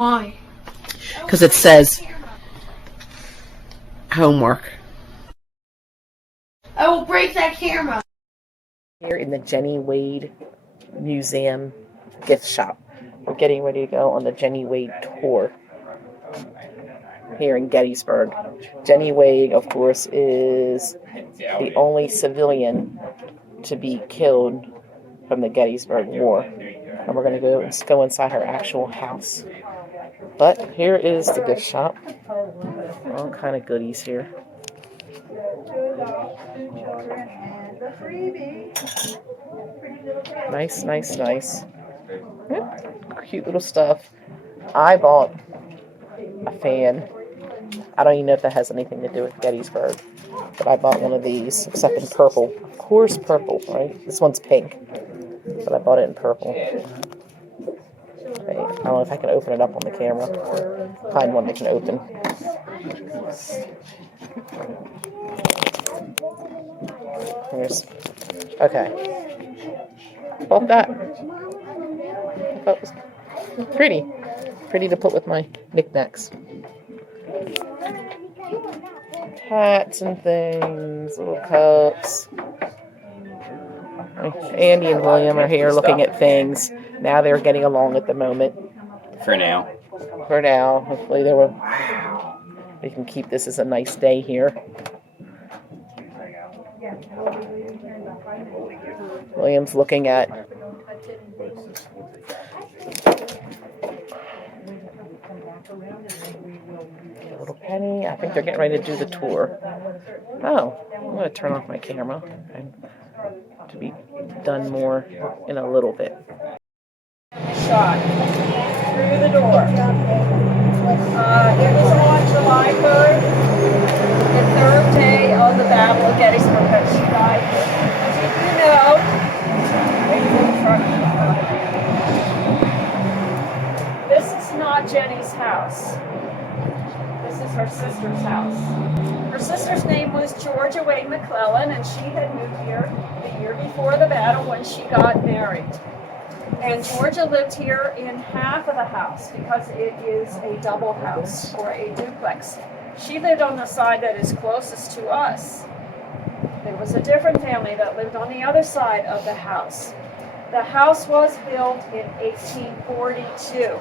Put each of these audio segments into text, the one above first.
Why? Because it says homework. I will break that camera. Here in the Jennie Wade Museum gift shop. We're getting ready to go on the Jennie Wade tour here in Gettysburg. Jennie Wade, of course, is the only civilian to be killed from the Gettysburg War. And we're going to go inside her actual house. But here is the gift shop. All kind of goodies here. Nice, nice, nice. Cute little stuff. I bought a fan. I don't even know if that has anything to do with Gettysburg. But I bought one of these, except in purple. Of course purple, right? This one's pink. But I bought it in purple. Okay, I don't know if I can open it up on the camera. Find one that can open. Here's, okay. Bought that. I thought it was pretty. Pretty to put with my knickknacks. Hats and things, little cups. Andy and William are here looking at things. Now they're getting along at the moment. For now. For now. Hopefully we can keep this as a nice day here. William's looking at a little penny. I think they're getting ready to do the tour. Oh, I'm going to turn off my camera and to be done more in a little bit. Shot through the door. It was on July 3rd, the third day of the Battle of Gettysburg, that she died. As you know, this is not Jennie's house. This is her sister's house. Her sister's name was Georgia Wade McClellan, and she had moved here the year before the battle when she got married. And Georgia lived here in half of the house because it is a double house or a duplex. She lived on the side that is closest to us. There was a different family that lived on the other side of the house. The house was built in 1842.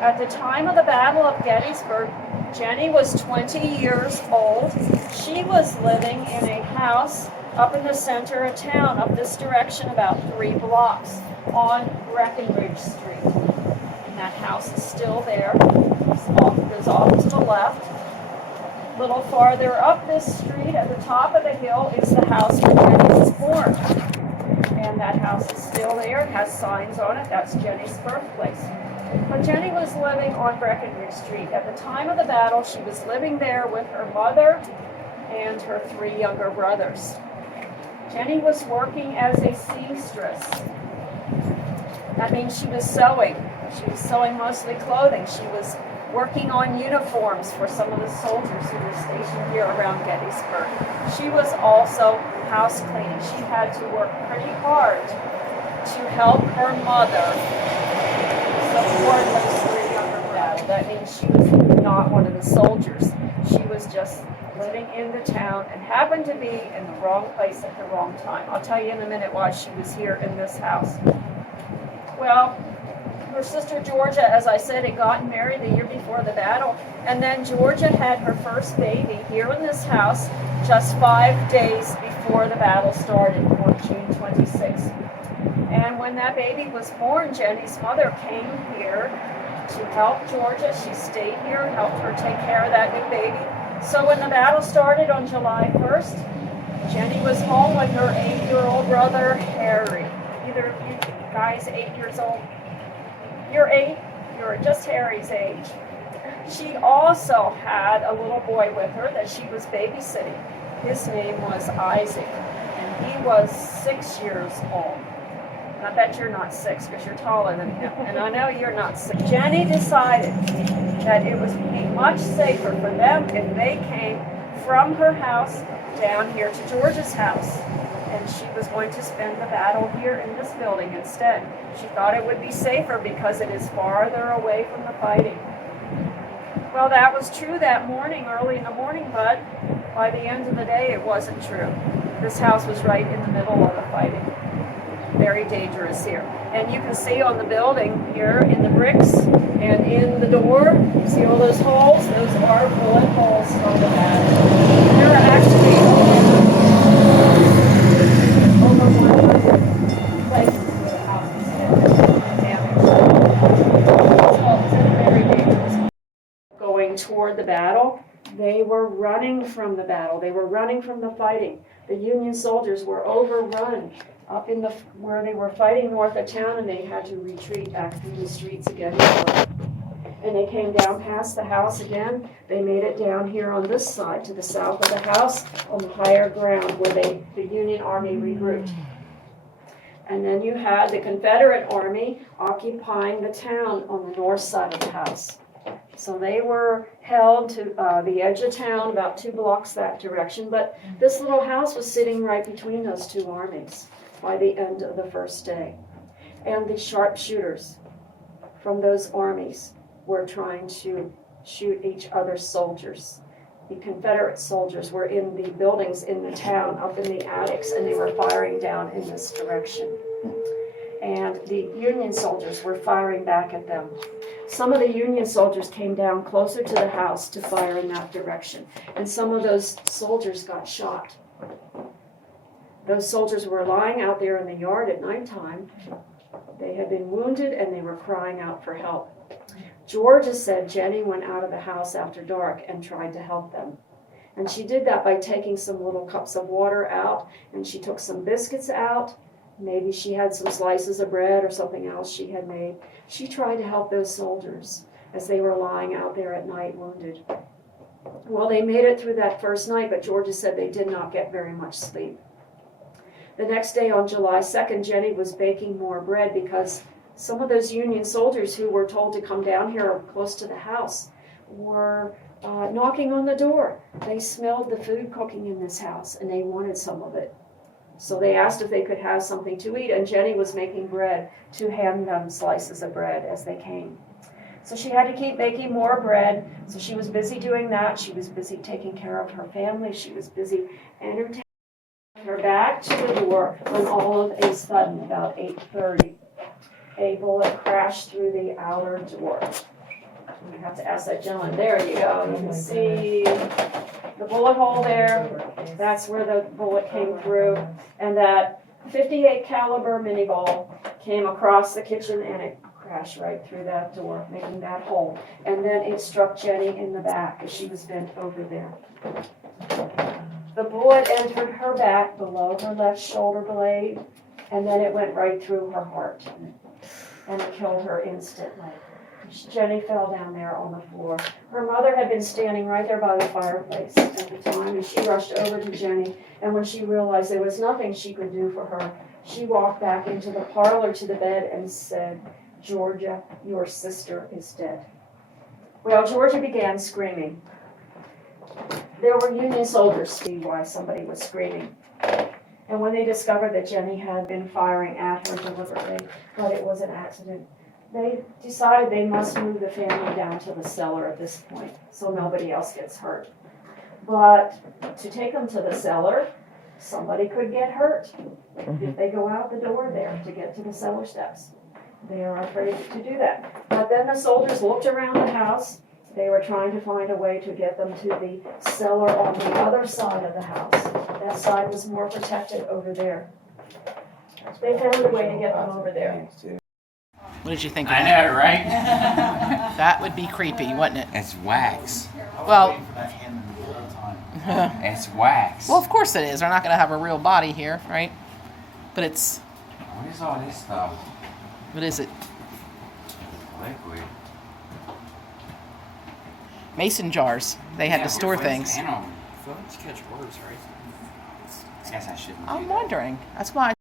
At the time of the Battle of Gettysburg, Jennie was 20 years old. She was living in a house up in the center of town, up this direction about 3 blocks on Breckenridge Street. And that house is still there. It goes off to the left. A little farther up this street at the top of the hill is the house where Jennie was born. And that house is still there. It has signs on it. That's Jennie's birthplace. But Jennie was living on Breckenridge Street. At the time of the battle, she was living there with her mother and her 3 younger brothers. Jennie was working as a seamstress. That means she was sewing. She was sewing mostly clothing. She was working on uniforms for some of the soldiers who were stationed here around Gettysburg. She was also house cleaning. She had to work pretty hard to help her mother support those 3 younger brothers. That means she was not one of the soldiers. She was just living in the town and happened to be in the wrong place at the wrong time. I'll tell you in a minute why she was here in this house. Well, her sister Georgia, as I said, had gotten married the year before the battle, and then Georgia had her first baby here in this house just 5 days before the battle started on June 26th. And when that baby was born, Jennie's mother came here to help Georgia. She stayed here and helped her take care of that new baby. So when the battle started on July 1st, Jennie was home with her 8-year-old brother, Airy. Either of you guys 8 years old? You're 8? You're just Harry's age. She also had a little boy with her that she was babysitting. His name was Isaac, and he was 6 years old. And I bet you're not 6 because you're taller than him, and I know you're not 6. Jennie decided that it would be much safer for them if they came from her house down here to George's house. and she was going to spend the battle here in this building instead. She thought it would be safer because it is farther away from the fighting. Well, that was true that morning, early in the morning, but by the end of the day, it wasn't true. This house was right in the middle of the fighting. Very dangerous here. And you can see on the building here in the bricks and in the door, you see all those holes? Those are bullet holes from the battle. There are actually over 100 places where the house was hit and damaged. So it's very dangerous. Going toward the battle, they were running from the battle. They were running from the fighting. The Union soldiers were overrun up in where they were fighting north of town, and they had to retreat back through the streets again. And they came down past the house again. They made it down here on this side to the south of the house on the higher ground where the Union Army regrouped. And then you had the Confederate Army occupying the town on the north side of the house. So they were held to the edge of town, about 2 blocks that direction. But this little house was sitting right between those 2 armies by the end of the first day. And the sharpshooters from those armies were trying to shoot each other's soldiers. The Confederate soldiers were in the buildings in the town, up in the attics, and they were firing down in this direction. And the Union soldiers were firing back at them. Some of the Union soldiers came down closer to the house to fire in that direction, and some of those soldiers got shot. Those soldiers were lying out there in the yard at nighttime. They had been wounded and they were crying out for help. Georgia said Jennie went out of the house after dark and tried to help them. And she did that by taking some little cups of water out, and she took some biscuits out. Maybe she had some slices of bread or something else she had made. She tried to help those soldiers as they were lying out there at night wounded. Well, they made it through that first night, but Georgia said they did not get very much sleep. The next day on July 2nd, Jennie was baking more bread because some of those Union soldiers who were told to come down here close to the house were knocking on the door. They smelled the food cooking in this house and they wanted some of it. So they asked if they could have something to eat, and Jennie was making bread to hand them slices of bread as they came. So she had to keep making more bread, so she was busy doing that. She was busy taking care of her family. She was busy entertaining her back to the door when all of a sudden, about 8:30, a bullet crashed through the outer door. I have to ask that gentleman. There you go. You can see the bullet hole there. That's where the bullet came through. And that 58 caliber mini ball came across the kitchen and it crashed right through that door, making that hole. And then it struck Jennie in the back as she was bent over there. The bullet entered her back below her left shoulder blade, and then it went right through her heart. And it killed her instantly. Jennie fell down there on the floor. Her mother had been standing right there by the fireplace at the time, and she rushed over to Jennie, and when she realized there was nothing she could do for her, she walked back into the parlor to the bed and said, "Georgia, your sister is dead." Well, Georgia began screaming. There were Union soldiers see why somebody was screaming. And when they discovered that Jennie had been firing at her deliberately, but it was an accident, they decided they must move the family down to the cellar at this point so nobody else gets hurt. But to take them to the cellar, somebody could get hurt if they go out the door there to get to the cellar steps. They are afraid to do that. But then the soldiers looked around the house. They were trying to find a way to get them to the cellar on the other side of the house. That side was more protected over there. They found a way to get them over there. What did you think of I that? know, right? That would be creepy, wouldn't it? It's wax. Well, It's wax. well, of course it is. They're not going to have a real body here, right? But it's, What is all this stuff? what is it? Liquid. Mason jars. They had to store things. I feel like you catch words, right? I guess I shouldn't. I'm wondering. That's why